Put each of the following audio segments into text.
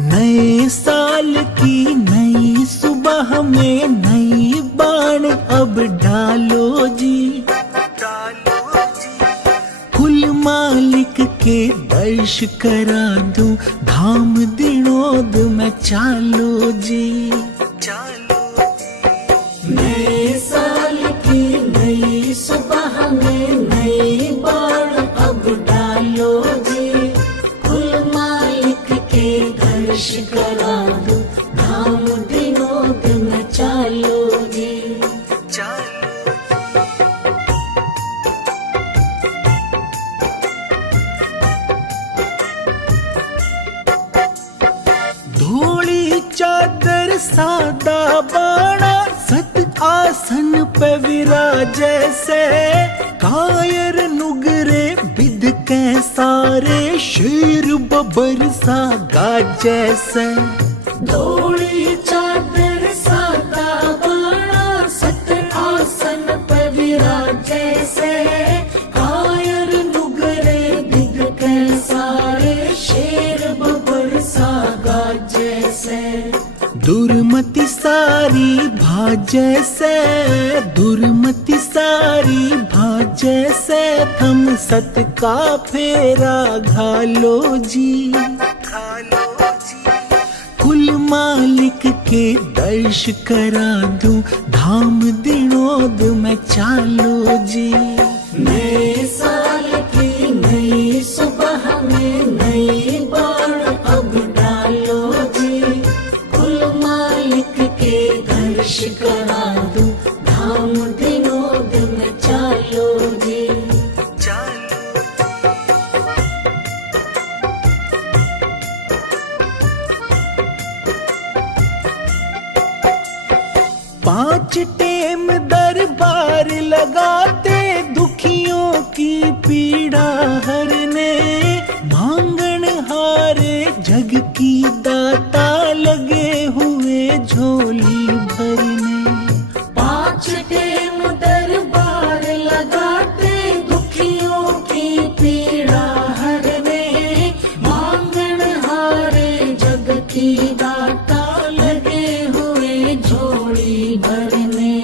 नए साल की नई सुबह में नई बाण अब डालो जी, कुल मालिक के दर्श करा दूं, धाम दिनोद में चालो जी। नए साल की नई सुबह में नई बाण अब डालो जी, कुल मालिक के दर्श करा दूं, धाम दिनोद में चालो जी। धोली चादर सादा बाणा सत आसन पे विराजे से, कायर नुगरे बिद के सारे शेर बबर सा गाजे से। धोली चादर सादा बाणा सत आसन पे विराजे से, कायर नुगरे बिद के सारे शेर बबर सा गाजे से। दुर्मति सारी भाजे से, दुर्मति सारी भाजे से, थम सत का फेरा घालो जी। कुल मालिक के दर्श करा दूं, धाम दिनोद में चालो जी। नए साल की नई सुबह में नई बाण अब डालो जी, कुल मालिक के दर्श करा दूं, धाम दिनोद में चालो जी। पांच टेम दरबार लगाते, दुखियों की पीड़ा हरने, मांगन हारे जग की दाता लगे हुए झोली भरने। पांच टेम दरबार लगाते, दुखियों की पीड़ा हरने, मांगन हारे जग की दाता लगे हुए झोली भरने।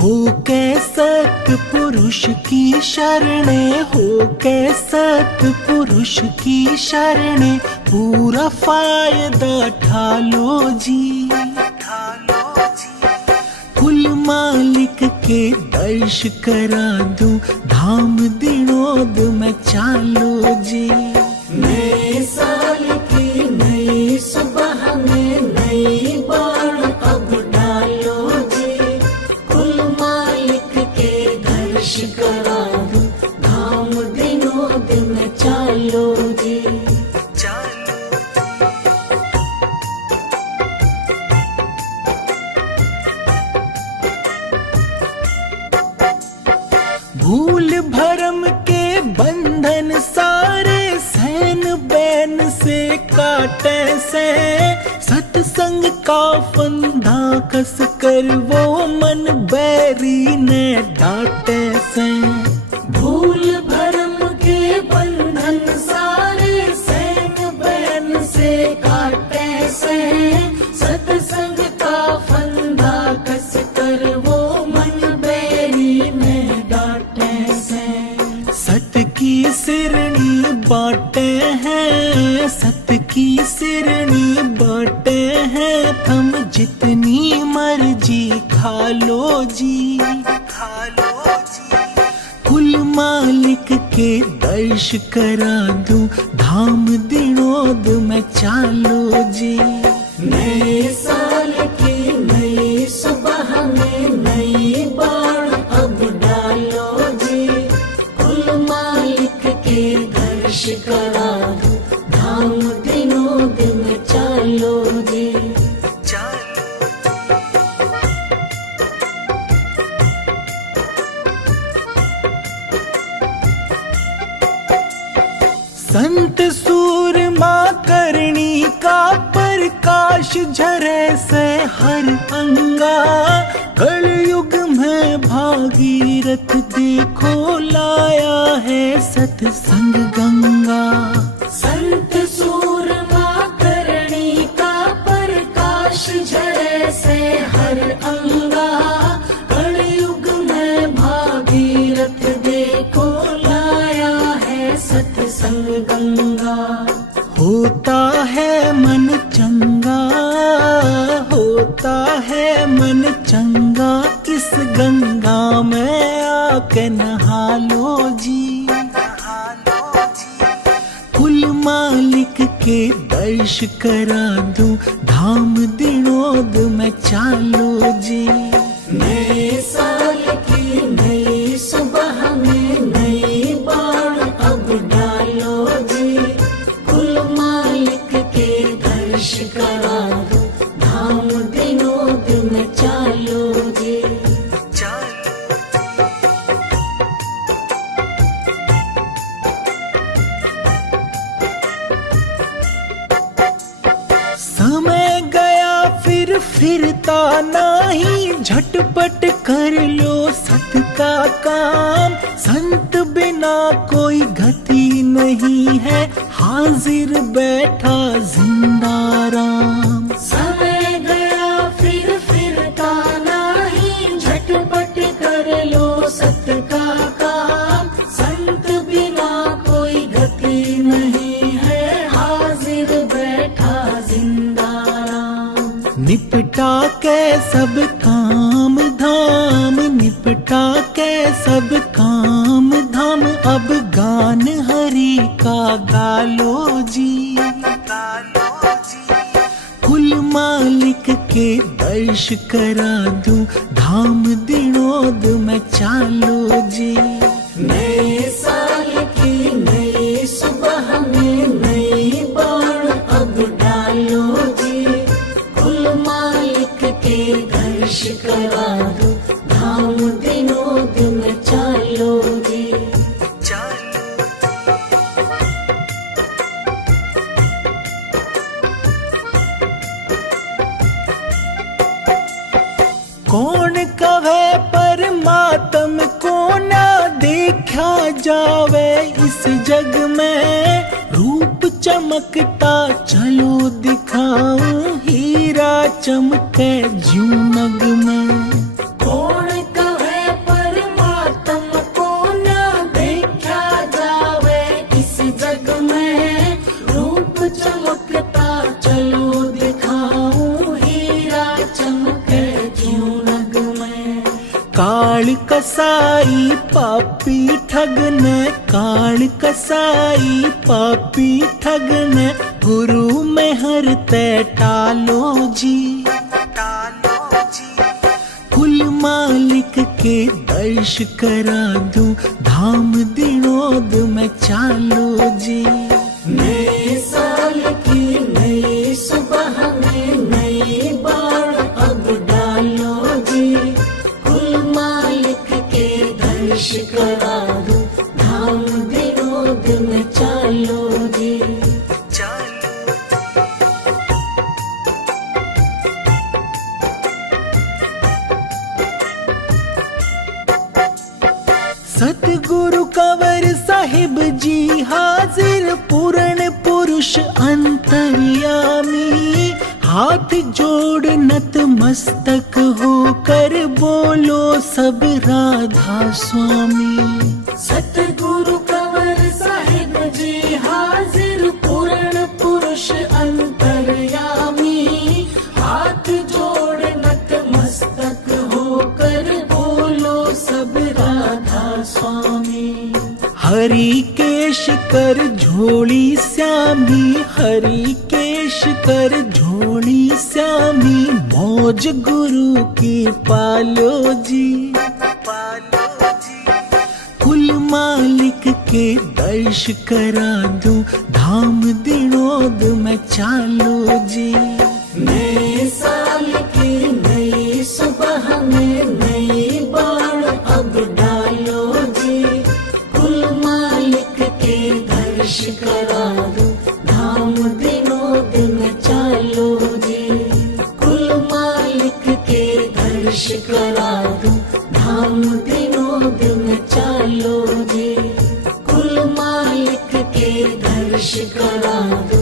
हो के सत पुरुष की शरणे, हो के सत पुरुष की शरणे, पूरा फायदा ठालो जी। कुल मालिक के दर्श करा दूं, धाम दिनोद में चालो जी। नए साल की नई सुबह में नई बाण अब डालो जी, कुल मालिक के दर्श करा दूं, धाम दिनोद में चालो जी। भूल भरम के बंधन सारे सहन बैन से काटे से, सत्संग का फंदा कस कर वो मन बैरी ने डांटे से। भूल भरम के बंधन सारे सहन बैन से काटे से, सत्संग का फंदा कस कर वो मन बैरी में डांटे से। सत की सिरनी बाटे हैं, सत की सिरनी बाटे हैं, थम जितनी मर्जी खा लो जी। कुल मालिक के दर्श करा दूं, धाम दिनोद में चालो जी। नए साल की नई सुबह में नई बाण अब डालो जी, कुल मालिक के दर्श करा दूं, धाम दिनोद में चालो जी। संत सूरमा करणी का प्रकाश झरे से हर अंगा, कलयुग में भागीरथ देखो लाया है सत्संग गंगा। संत सूरमा करणी का प्रकाश झरे से हर अंगा। कलयुग में भागीरथ देखो लाया है सत्संग गंगा। होता है मन चंगा, होता है मन चंगा, इस गंगा में आके नहा लो जी। कुल मालिक के दर्श करा दूं, धाम दिनोद में चालो जी। नए साल की नई सुबह में नई बाण अब डालो जी। कुल मालिक के दर्श करा दो, धाम दिनोद में चालो जी। समय गया फिर फिरता नहीं, झटपट कर लो सत का काम। संत बिना कोई गति नहीं है, हाजिर बैठा जिंदा राम। समय गया फिर फिरता नहीं, झटपट कर लो सत का काम। संत बिना कोई गति नहीं है, हाजिर बैठा जिंदा राम। निपटा के सब काम धाम, निपटा के सब काम धाम, अब गान हरि का गालो जी। कुल मालिक के दर्श करा दूं, धाम दिनोद में चालो जी। नए साल की नई सुबह में नई बाण अब डालो जी। कुल मालिक के दर्श करा दो, धाम दिनोद में चालो जी। कौन कहे परमात्म को ना देखा जावे इस जग में। रूप चमकता चलो दिखाऊं, हीरा चमके ज्यों नग में। कौन कहे परमात्म को ना देखा जावे इस जग में। रूप चमकता चलो दिखाऊं, हीरा चमके ज्यों नग में। काल कसाई पापी ठगने, काल कसाई पापी ठगने, गुरु में हरते टालो जी। कुल मालिक के दर्श करा दूं, धाम दिनोद में चालो जी। नए साल की नई सुबह में नई बाण अब डालो जी। कुल मालिक के दर्श करा दो, धाम दिनोद में चालो जी। सतगुरु कंवर साहिब जी हाजिर, पूर्ण पुरुष अंतर्यामी। हाथ जोड़ नत मस्तक होकर बोलो सब राधा स्वामी। सतगुरु कंवर साहिब जी हाजिर, पूर्ण पुरुष अंतर्यामी। हाथ जोड़ नत मस्तक होकर बोलो सब राधा स्वामी। हरि केश कर झोली श्यामी, हरि केश कर झोली श्यामी। मौज गुरु की पालो जी। कुल मालिक के दर्श करा दूं, धाम दिनोद में चालो जी। नए साल की नई सुबह में नई बाण अब डालो जी। कुल मालिक के दर्श करा दो, धाम दिनोद में चालो जी। कुल मालिक के दर्श करा दो, धाम दिनोद चालो जी, कुल मालिक के दर्श करा दो।